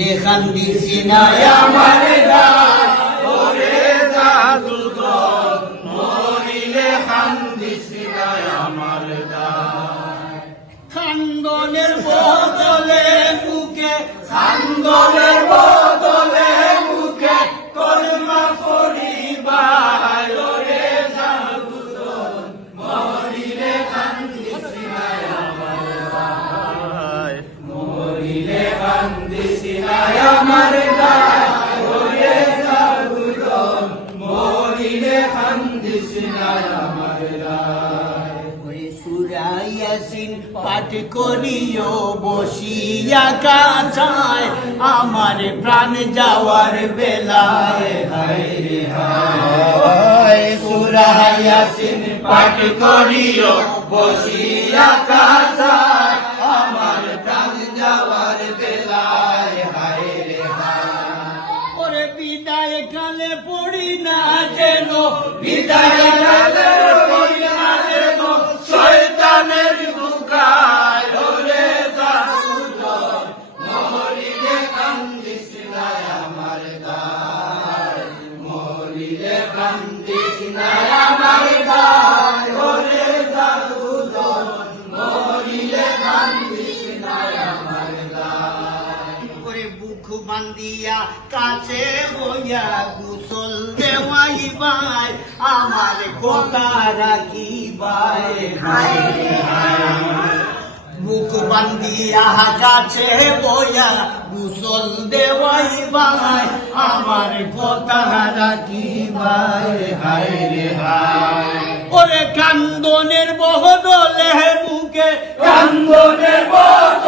এখান দিছি না আমার ওরে জাদুঘর। মরিলে কান্দিছি না আমার গান খান্দনের বদলে বুকে আন্দোলনের কান্দিছি না আমার গান ওই সুরাইয়াসিন পাঠ করিও, বসিয়া কাছায় আমার প্রাণ যাওয়ার বেলায়। হায় রে পাঠ করিও, বসিয়া কাজায় আমার প্রাণ যাওয়ার বেলায়। হায় বিদায় কালে পড়ি না যেন, বিদায় কাছে হইয়া গুসল দেওয়াই ভাই, আমার কথা রাখি হায়। বুক বান্দিয়া কাছে বইয়া গুসল দেওয়াই বাই আমার কথা রাখি বাই হায় রে হায় ওরে কান্দনের বহদলে মুখে, কান্দনের বদলে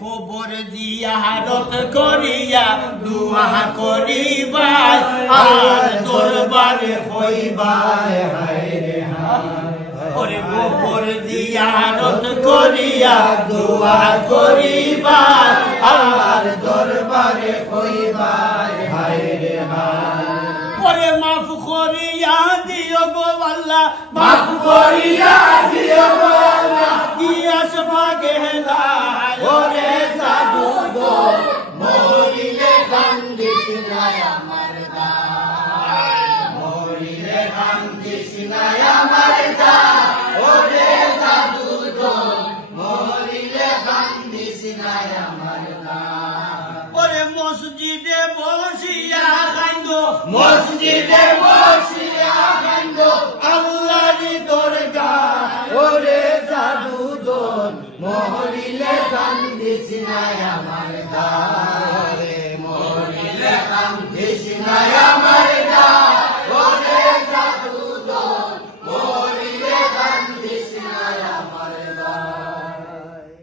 খবর জিয়ারত করিয়া দুয়া করিবাই আর দরবারে হইবাই রে হায়। ওরে খবর জিয়ারত করিয়া দুয়া করিবাই আর দরবারে কইবাই মাফ করিয়া দিও ওরে মরিলে কান্দিস না আমার দায় মরিলে কান্দিস না আমার ওরে জাদুঘর মরিলে কান্দিস না আমার দায় ওরে মসজিদে বসিয়া খাইন্দ মসজিদে বসিয়া কান্দ। চিনায় আমার দা